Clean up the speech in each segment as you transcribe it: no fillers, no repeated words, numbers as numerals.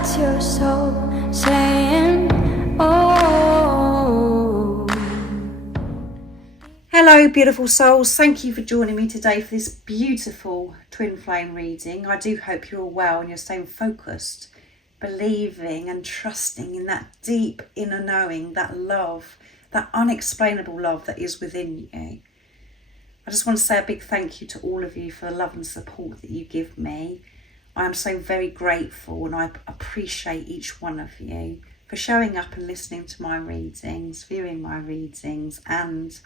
That's your soul saying, oh. Hello beautiful souls, thank you for joining me today for this beautiful twin flame reading. I do hope you're all well and you're staying focused, believing and trusting in that deep inner knowing, that love, that unexplainable love that is within you. I just want to say a big thank you to all of you for the love and support that you give me. I am so very grateful and I appreciate each one of you for showing up and listening to my readings, viewing my readings, and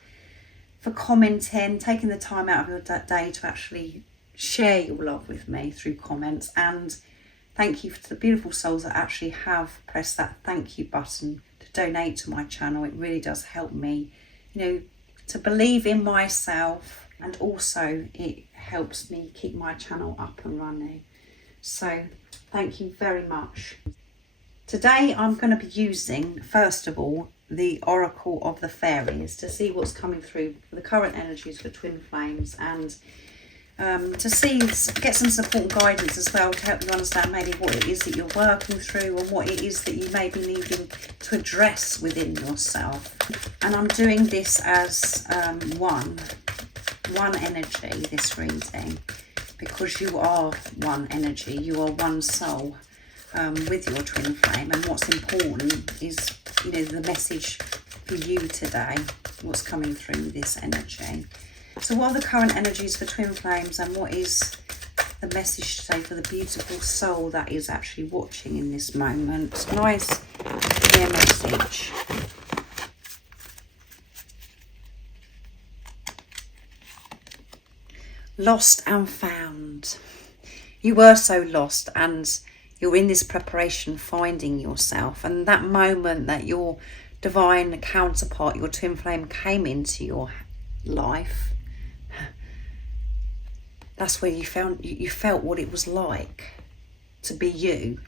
for commenting, taking the time out of your day to actually share your love with me through comments. And thank you to the beautiful souls that actually have pressed that thank you button to donate to my channel. It really does help me, to believe in myself, and also it helps me keep my channel up and running. So thank you very much. Today I'm going to be using, first of all, the Oracle of the Fairies to see what's coming through for the current energies for twin flames, and to get some support and guidance as well to help you understand maybe what it is that you're working through and what it is that you may be needing to address within yourself. And I'm doing this as one energy, this reading, because you are one energy, you are one soul with your twin flame. And what's important is, the message for you today, what's coming through this energy. So what are the current energies for twin flames, and what is the message today for the beautiful soul that is actually watching in this moment? Nice clear message. Lost and found. You were so lost and you're in this preparation finding yourself, and that moment that your divine counterpart, your twin flame, came into your life, that's where you felt what it was like to be you.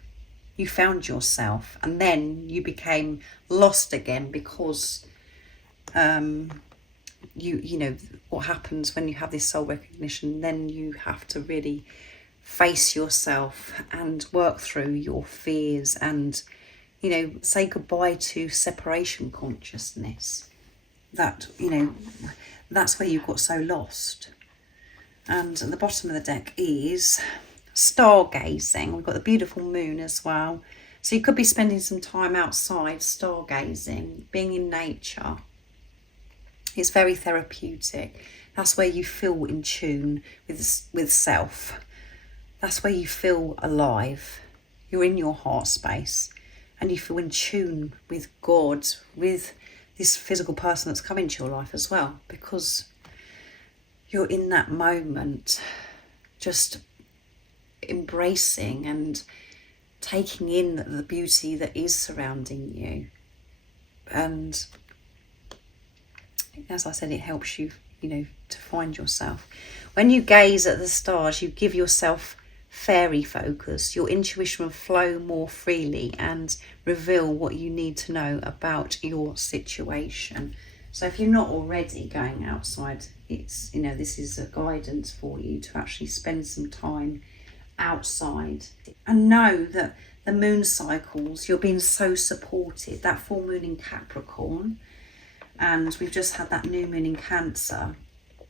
You found yourself, and then you became lost again because you know what happens when you have this soul recognition. Then you have to really face yourself and work through your fears and say goodbye to separation consciousness. That's where you got so lost. And at the bottom of the deck is stargazing. We've got the beautiful moon as well, so you could be spending some time outside stargazing, being in nature. It's very therapeutic. That's where you feel in tune with self. That's where you feel alive. You're in your heart space and you feel in tune with God, with this physical person that's come into your life as well, because you're in that moment just embracing and taking in the beauty that is surrounding you. And as I said, it helps you, to find yourself. When you gaze at the stars, you give yourself fairy focus. Your intuition will flow more freely and reveal what you need to know about your situation. So if you're not already going outside, it's, this is a guidance for you to actually spend some time outside and know that the moon cycles, you're being so supported. That full moon in Capricorn, and we've just had that new moon in Cancer.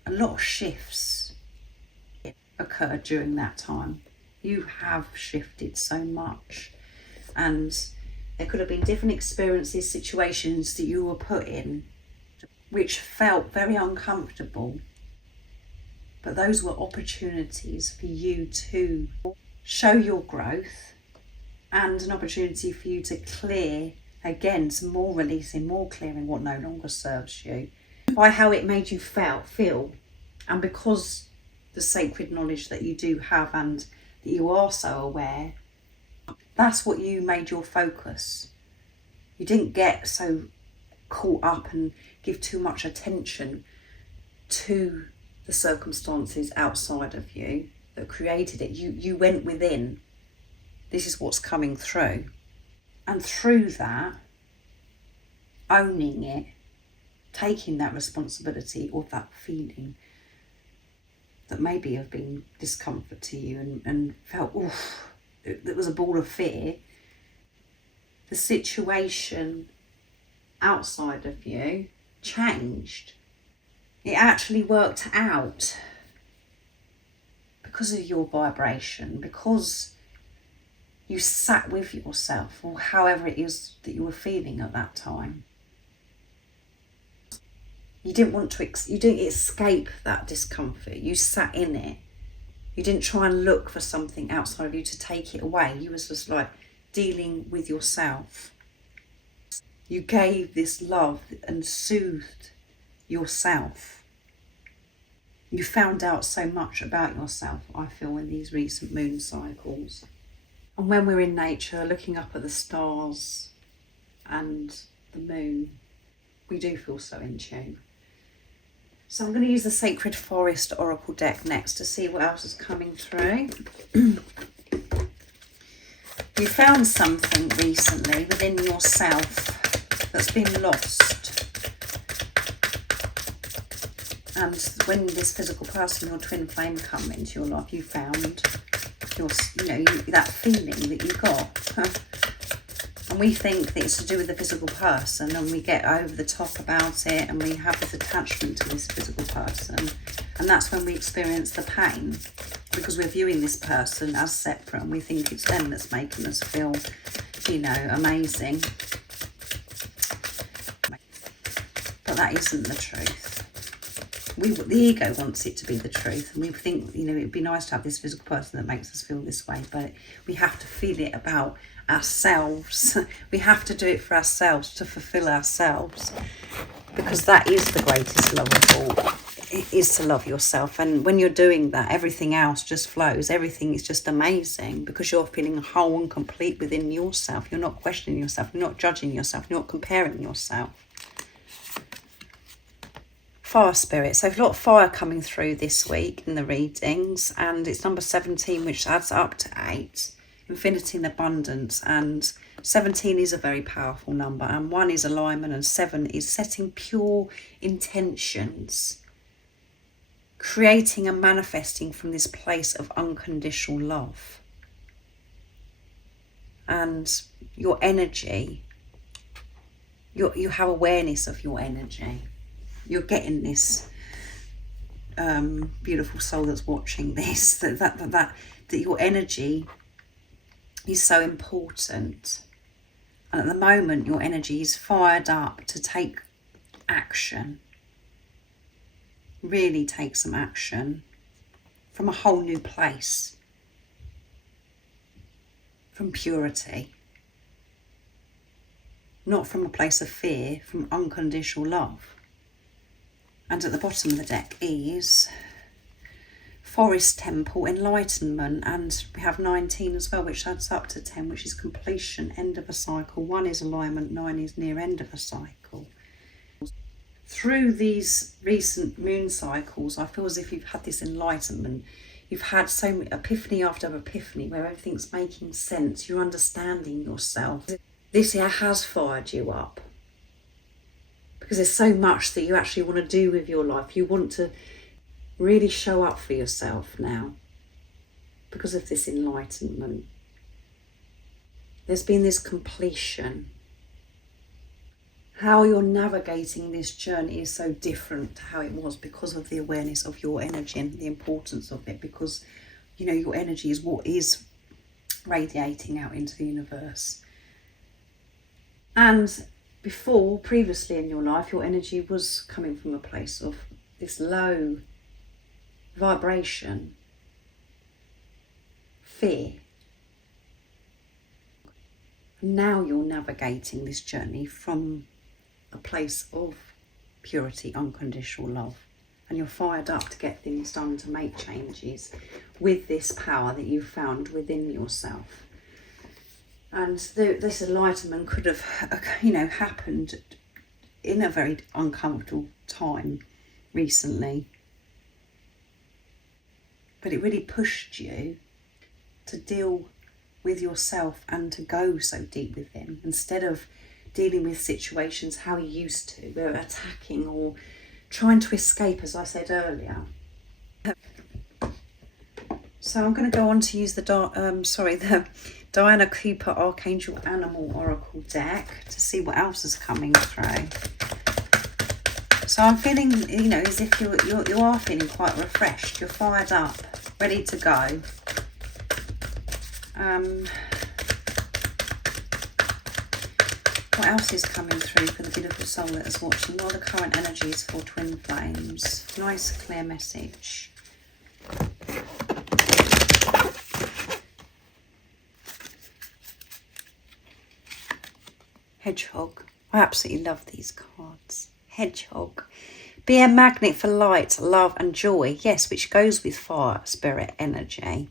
A lot of shifts occurred during that time. You have shifted so much, and there could have been different experiences, situations that you were put in which felt very uncomfortable, but those were opportunities for you to show your growth and an opportunity for you to clear again, some more releasing, more clearing what no longer serves you, by how it made you feel, and because the sacred knowledge that you do have and that you are so aware, that's what you made your focus. You didn't get so caught up and give too much attention to the circumstances outside of you that created it. You went within. This is what's coming through. And through that, owning it, taking that responsibility or that feeling that maybe have been discomfort to you and felt, oof, it was a ball of fear, the situation outside of you changed. It actually worked out because of your vibration, because you sat with yourself, or however it is that you were feeling at that time. You didn't want to, you didn't escape that discomfort. You sat in it. You didn't try and look for something outside of you to take it away. You was just like dealing with yourself. You gave this love and soothed yourself. You found out so much about yourself, I feel, in these recent moon cycles. And when we're in nature, looking up at the stars and the moon, we do feel so in tune. So I'm going to use the Sacred Forest Oracle deck next to see what else is coming through. You found something recently within yourself that's been lost. And when this physical person, your twin flame, come into your life, you found your, that feeling that you got. And we think that it's to do with the physical person, and we get over the top about it, and we have this attachment to this physical person. And that's when we experience the pain, because we're viewing this person as separate, and we think it's them that's making us feel, amazing. But that isn't the truth. The ego wants it to be the truth, and we think, it'd be nice to have this physical person that makes us feel this way, but we have to feel it about ourselves. We have to do it for ourselves, to fulfill ourselves, because that is the greatest love of all. It is to love yourself, and when you're doing that, everything else just flows. Everything is just amazing, because you're feeling whole and complete within yourself. You're not questioning yourself, you're not judging yourself, you're not comparing yourself. Fire spirit. So a lot of fire coming through this week in the readings, and it's number 17, which adds up to 8. Infinity and abundance, and 17 is a very powerful number, and 1 is alignment, and 7 is setting pure intentions, creating and manifesting from this place of unconditional love. And your energy, you have awareness of your energy. You're getting this beautiful soul that's watching this, that your energy is so important. And at the moment, your energy is fired up to take action. Really take some action from a whole new place. From purity. Not from a place of fear, from unconditional love. And at the bottom of the deck is Forest Temple, Enlightenment, and we have 19 as well, which adds up to 10, which is completion, end of a cycle. 1 is alignment, 9 is near end of a cycle. Through these recent moon cycles, I feel as if you've had this enlightenment. You've had so many epiphany after epiphany, where everything's making sense. You're understanding yourself. This year has fired you up, because there's so much that you actually want to do with your life. You want to really show up for yourself now because of this enlightenment. There's been this completion. How you're navigating this journey is so different to how it was, because of the awareness of your energy and the importance of it, because your energy is what is radiating out into the universe. And previously in your life, your energy was coming from a place of this low vibration, fear. Now you're navigating this journey from a place of purity, unconditional love, and you're fired up to get things done, to make changes with this power that you've found within yourself. And this enlightenment could have, happened in a very uncomfortable time recently. But it really pushed you to deal with yourself and to go so deep within, instead of dealing with situations how you used to, where attacking or trying to escape, as I said earlier. So I'm going to go on to use the Diana Cooper Archangel Animal Oracle deck to see what else is coming through. So I'm feeling, you know, as if you are feeling quite refreshed. You're fired up, ready to go. What else is coming through for the beautiful soul that is watching? What are the current energies for twin flames? Nice, clear message. Hedgehog. I absolutely love these cards. Hedgehog. Be a magnet for light, love and joy. Yes, which goes with fire, spirit, energy.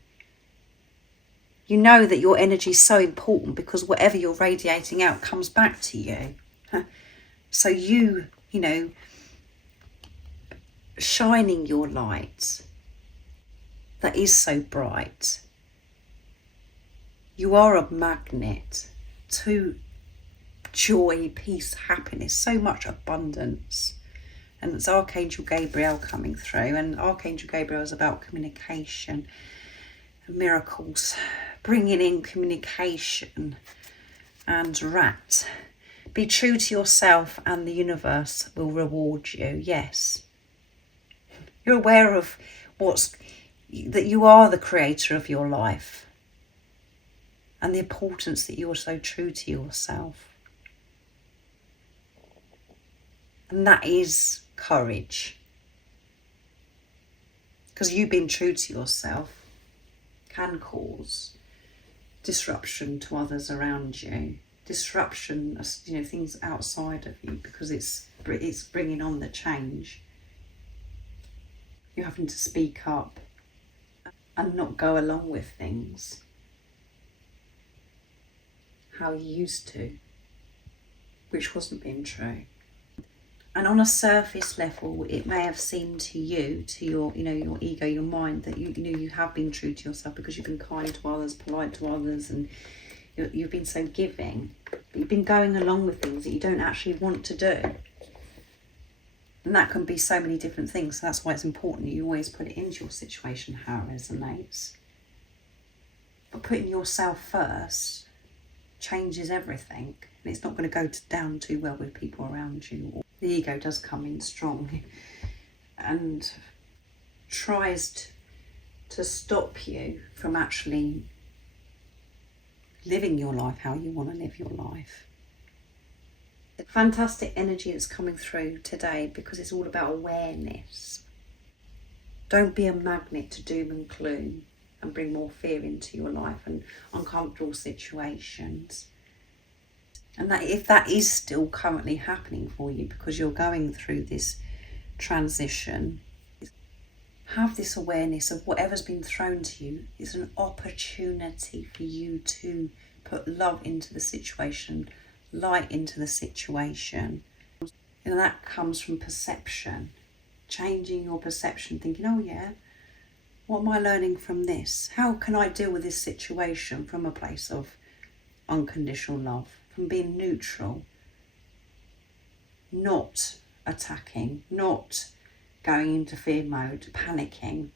You know that your energy is so important because whatever you're radiating out comes back to you. So you know, shining your light that is so bright. You are a magnet to joy, peace, happiness, so much abundance. And it's Archangel Gabriel coming through. And Archangel Gabriel is about communication, miracles, bringing in communication and rat. Be true to yourself and the universe will reward you. Yes. You're aware of that you are the creator of your life and the importance that you're so true to yourself. And that is courage. Because you being true to yourself can cause disruption to others around you. Disruption, you know, things outside of you, because it's bringing on the change. You're having to speak up and not go along with things how you used to, which wasn't being true. And on a surface level, it may have seemed to you, to your, you know, your ego, your mind, that you have been true to yourself because you've been kind to others, polite to others, and you've been so giving. But you've been going along with things that you don't actually want to do. And that can be so many different things. So that's why it's important that you always put it into your situation how it resonates. But putting yourself first changes everything. And it's not going to go down too well with people around you. The ego does come in strong and tries to stop you from actually living your life how you want to live your life. Fantastic energy that's coming through today because it's all about awareness. Don't be a magnet to doom and gloom and bring more fear into your life and uncomfortable situations. And that if that is still currently happening for you because you're going through this transition, have this awareness of whatever's been thrown to you is an opportunity for you to put love into the situation, light into the situation. And that comes from perception, changing your perception, thinking, oh yeah, what am I learning from this? How can I deal with this situation from a place of unconditional love? From being neutral, not attacking, not going into fear mode, panicking.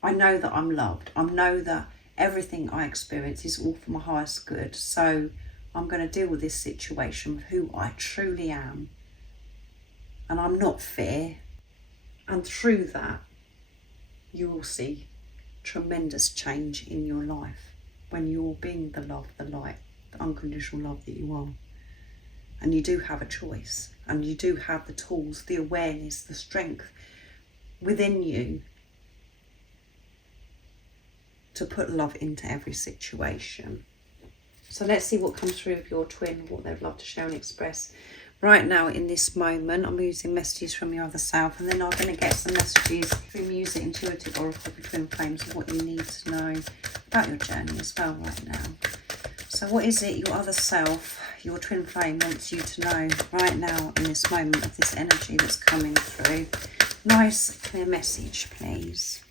I know that I'm loved. I know that everything I experience is all for my highest good. So I'm going to deal with this situation with who I truly am. And I'm not fear. And through that, you will see tremendous change in your life. When you're being the love, the light, the unconditional love that you are. And you do have a choice. And you do have the tools, the awareness, the strength within you to put love into every situation. So let's see what comes through of your twin, what they'd love to share and express. Right now in this moment, I'm using messages from your other self, and then I'm going to get some messages through music, intuitive oracle for twin flames of what you need to know about your journey as well right now. So what is it your other self, your twin flame, wants you to know right now in this moment of this energy that's coming through? Nice clear message, please.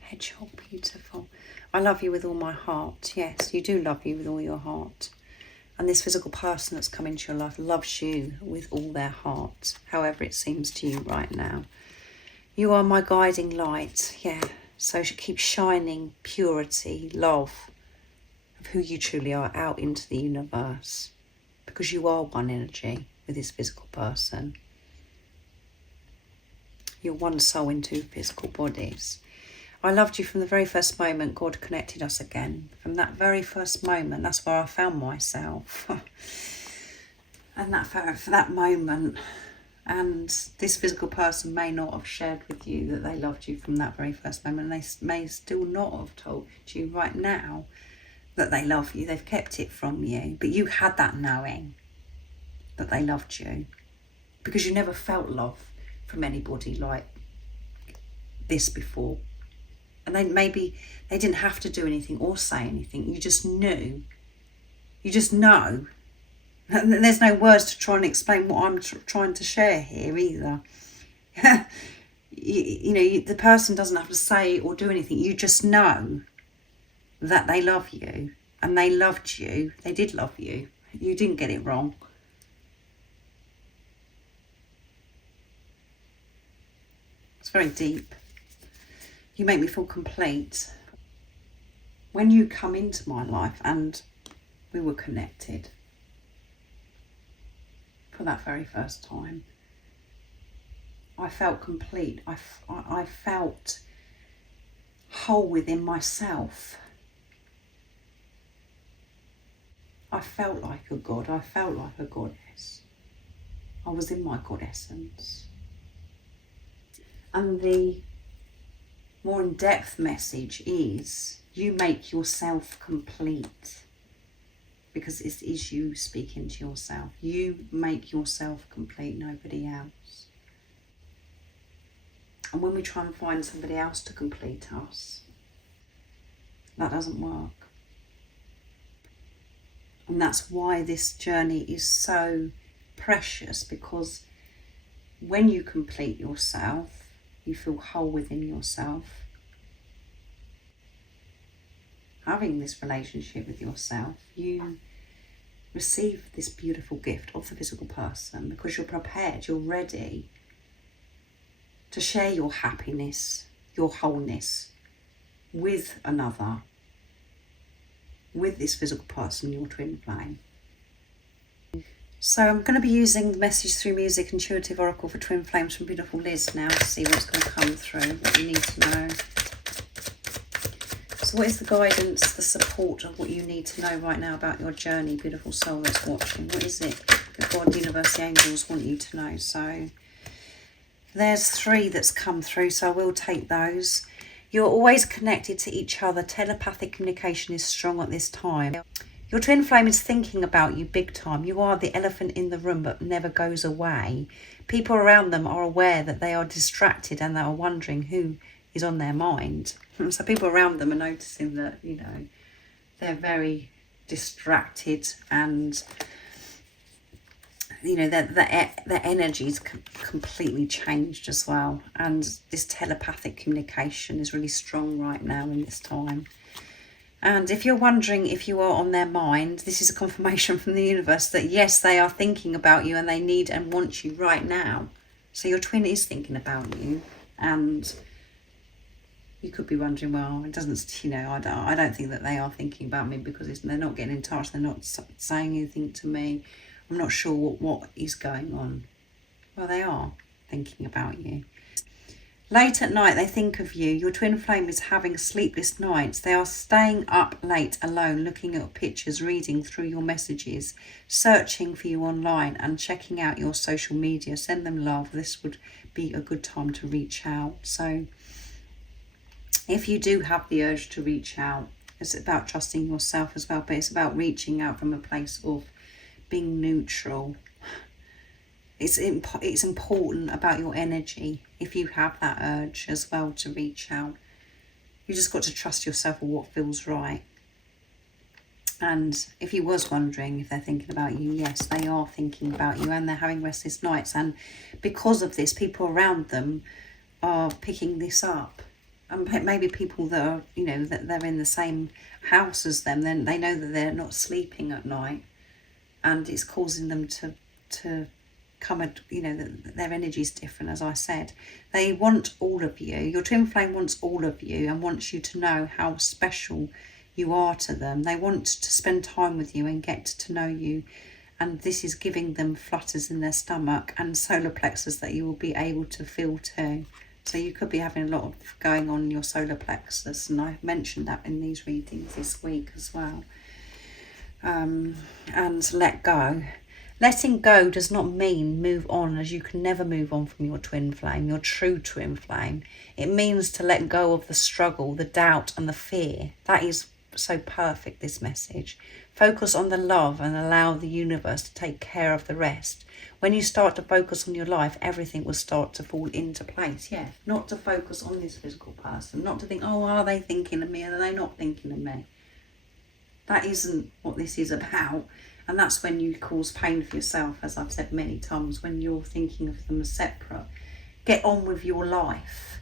Hedgehog, beautiful. I love you with all my heart. Yes, you do love you with all your heart. And this physical person that's come into your life loves you with all their heart, however it seems to you right now. You are my guiding light, yeah. So keep shining purity, love of who you truly are out into the universe, because you are one energy with this physical person. You're one soul in two physical bodies. I loved you from the very first moment God connected us again. From that very first moment, that's where I found myself. And that for that moment, and this physical person may not have shared with you that they loved you from that very first moment. They may still not have told you right now that they love you. They've kept it from you. But you had that knowing that they loved you, because you never felt love from anybody like this before. And maybe they didn't have to do anything or say anything. You just knew. You just know. And there's no words to try and explain what I'm trying to share here either. The person doesn't have to say or do anything. You just know that they love you, and they loved you. They did love you. You didn't get it wrong. It's very deep. You make me feel complete. When you come into my life and we were connected for that very first time, I felt complete. I felt whole within myself. I felt like a god. I felt like a goddess. I was in my god essence. And the more in-depth message is, you make yourself complete. Because it is you speaking to yourself. You make yourself complete, nobody else. And when we try and find somebody else to complete us, that doesn't work. And that's why this journey is so precious, because when you complete yourself, you feel whole within yourself. Having this relationship with yourself, you receive this beautiful gift of the physical person, because you're prepared, you're ready to share your happiness, your wholeness with another, with this physical person, your twin flame. So I'm going to be using the Message Through Music Intuitive Oracle for Twin Flames from beautiful Liz now, to see what's going to come through, what you need to know. So what is the guidance, the support of what you need to know right now about your journey, beautiful soul that's watching? What is it that God, universe, the angels want you to know? So there's 3 that's come through, so I will take those. You're always connected to each other. Telepathic communication is strong at this time. Your twin flame is thinking about you big time. You are the elephant in the room that never goes away. People around them are aware that they are distracted and they are wondering who is on their mind. So people around them are noticing that, they're very distracted, and their energy's completely changed as well. And this telepathic communication is really strong right now in this time. And if you're wondering if you are on their mind, this is a confirmation from the universe that yes, they are thinking about you, and they need and want you right now. So your twin is thinking about you, and you could be wondering, well, it doesn't, I don't think that they are thinking about me, because they're not getting in touch, they're not saying anything to me. I'm not sure what is going on. Well, they are thinking about you. Late at night, they think of you. Your twin flame is having sleepless nights. They are staying up late alone, looking at pictures, reading through your messages, searching for you online, and checking out your social media. Send them love. This would be a good time to reach out. So if you do have the urge to reach out, it's about trusting yourself as well, but it's about reaching out from a place of being neutral. It's important about your energy if you have that urge as well to reach out. You just got to trust yourself with what feels right. And if you was wondering if they're thinking about you, yes, they are thinking about you, and they're having restless nights. And because of this, people around them are picking this up. And maybe people that are, that they're in the same house as them, then they know that they're not sleeping at night. And it's causing them to their energy is different, as I said. They want all of you. Your twin flame wants all of you and wants you to know how special you are to them. They want to spend time with you and get to know you, and this is giving them flutters in their stomach and solar plexus that you will be able to feel too. So you could be having a lot of going on in your solar plexus, and I mentioned that in these readings this week as well. And let go. Letting go does not mean move on, as you can never move on from your twin flame, your true twin flame. It means to let go of the struggle, the doubt and the fear. That is so perfect, this message. Focus on the love and allow the universe to take care of the rest. When you start to focus on your life, everything will start to fall into place. Yeah, not to focus on this physical person, not to think, oh, are they thinking of me? Are they not thinking of me? That isn't what this is about. And that's when you cause pain for yourself, as I've said many times, when you're thinking of them as separate. Get on with your life.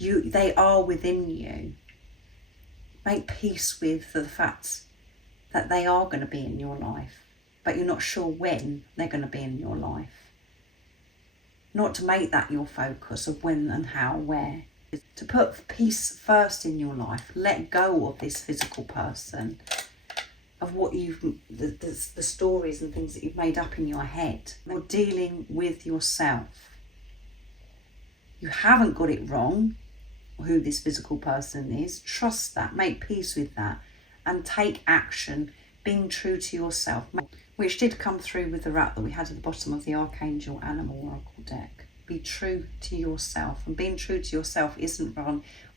They are within you. Make peace with the fact that they are going to be in your life, but you're not sure when they're going to be in your life. Not to make that your focus of when and how, where. To put peace first in your life. Let go of this physical person, of what the stories and things that you've made up in your head. You're dealing with yourself. You haven't got it wrong, who this physical person is. Trust that, make peace with that, and take action, being true to yourself, which did come through with the rat that we had at the bottom of the Archangel Animal Oracle deck. Be true to yourself, and being true to yourself isn't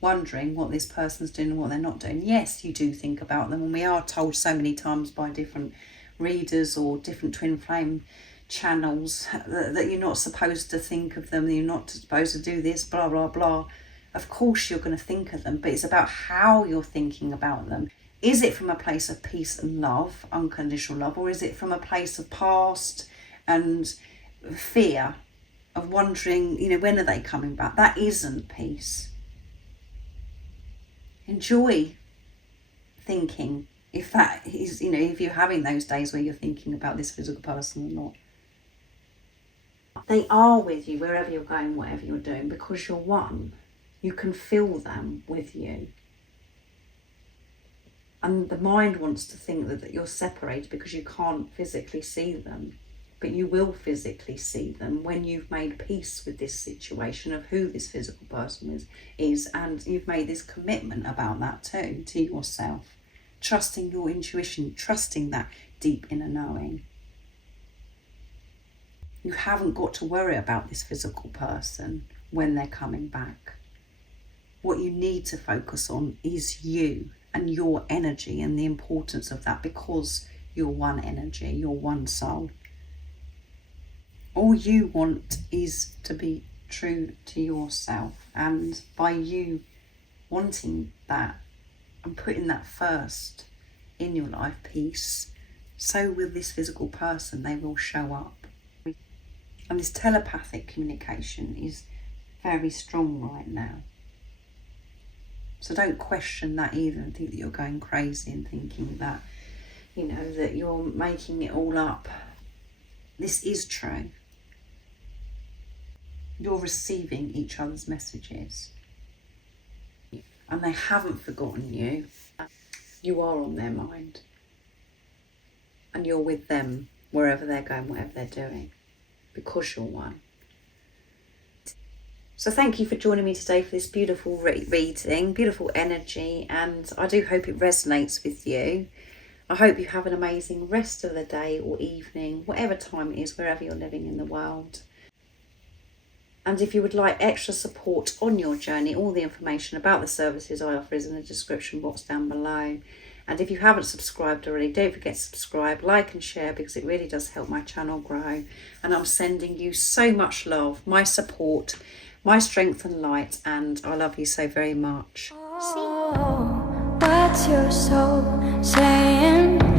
wondering what this person's doing and what they're not doing. Yes, you do think about them, and we are told so many times by different readers or different twin flame channels that you're not supposed to think of them, you're not supposed to do this, blah blah blah. Of course you're going to think of them, but it's about how you're thinking about them. Is it from a place of peace and love, unconditional love, or is it from a place of past and fear, of wondering, when are they coming back? That isn't peace. Enjoy thinking, if that is, if you're having those days where you're thinking about this physical person or not. They are with you wherever you're going, whatever you're doing, because you're one. You can feel them with you. And the mind wants to think that you're separated because you can't physically see them. But you will physically see them when you've made peace with this situation of who this physical person is, and you've made this commitment about that too, to yourself. Trusting your intuition, trusting that deep inner knowing. You haven't got to worry about this physical person when they're coming back. What you need to focus on is you and your energy and the importance of that, because you're one energy, you're one soul. All you want is to be true to yourself, and by you wanting that and putting that first in your life, peace, so will this physical person. They will show up. And this telepathic communication is very strong right now. So don't question that either and think that you're going crazy and thinking that, that you're making it all up. This is true. You're receiving each other's messages. And they haven't forgotten you. You are on their mind. And you're with them wherever they're going, whatever they're doing, because you're one. So thank you for joining me today for this beautiful reading, beautiful energy, and I do hope it resonates with you. I hope you have an amazing rest of the day or evening, whatever time it is, wherever you're living in the world. And if you would like extra support on your journey, all the information about the services I offer is in the description box down below. And if you haven't subscribed already, don't forget to subscribe, like and share, because it really does help my channel grow. And I'm sending you so much love, my support, my strength and light, and I love you so very much. Oh, what's your soul saying?